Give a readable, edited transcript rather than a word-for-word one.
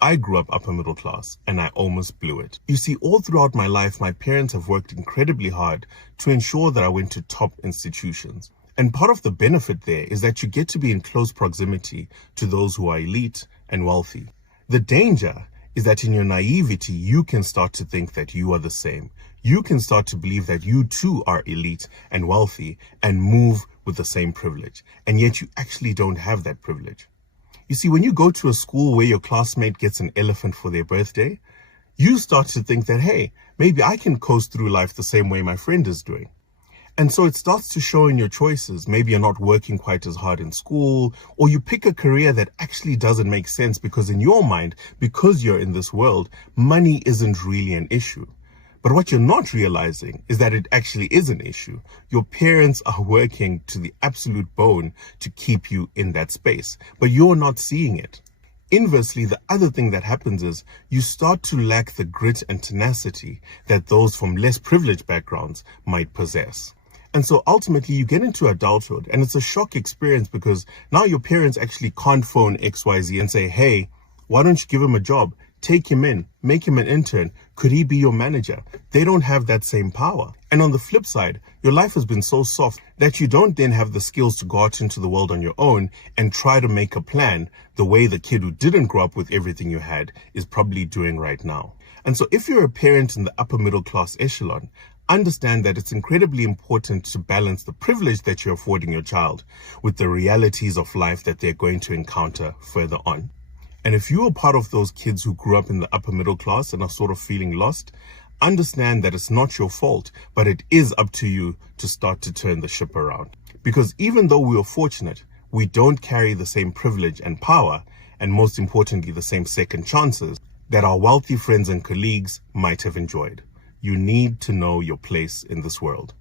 I grew up upper middle class and I almost blew it. You see, all throughout my life, my parents have worked incredibly hard to ensure that I went to top institutions. And part of the benefit there is that you get to be in close proximity to those who are elite and wealthy. The danger is that in your naivety, you can start to think that you are the same. You can start to believe that you too are elite and wealthy and move with the same privilege. And yet you actually don't have that privilege. You see, when you go to a school where your classmate gets an elephant for their birthday, you start to think that, hey, maybe I can coast through life the same way my friend is doing. And so it starts to show in your choices. Maybe you're not working quite as hard in school, or you pick a career that actually doesn't make sense because in your mind, because you're in this world, money isn't really an issue. But what you're not realizing is that it actually is an issue. Your parents are working to the absolute bone to keep you in that space, but you're not seeing it. Inversely, the other thing that happens is you start to lack the grit and tenacity that those from less privileged backgrounds might possess. And so ultimately you get into adulthood and it's a shock experience because now your parents actually can't phone XYZ and say, hey, why don't you give him a job? Take him in, make him an intern. Could he be your manager? They don't have that same power. And on the flip side, your life has been so soft that you don't then have the skills to go out into the world on your own and try to make a plan the way the kid who didn't grow up with everything you had is probably doing right now. And so if you're a parent in the upper middle class echelon, understand that it's incredibly important to balance the privilege that you're affording your child with the realities of life that they're going to encounter further on. And if you are part of those kids who grew up in the upper middle class and are sort of feeling lost, understand that it's not your fault, but it is up to you to start to turn the ship around. Because even though we are fortunate, we don't carry the same privilege and power, and most importantly, the same second chances that our wealthy friends and colleagues might have enjoyed. You need to know your place in this world.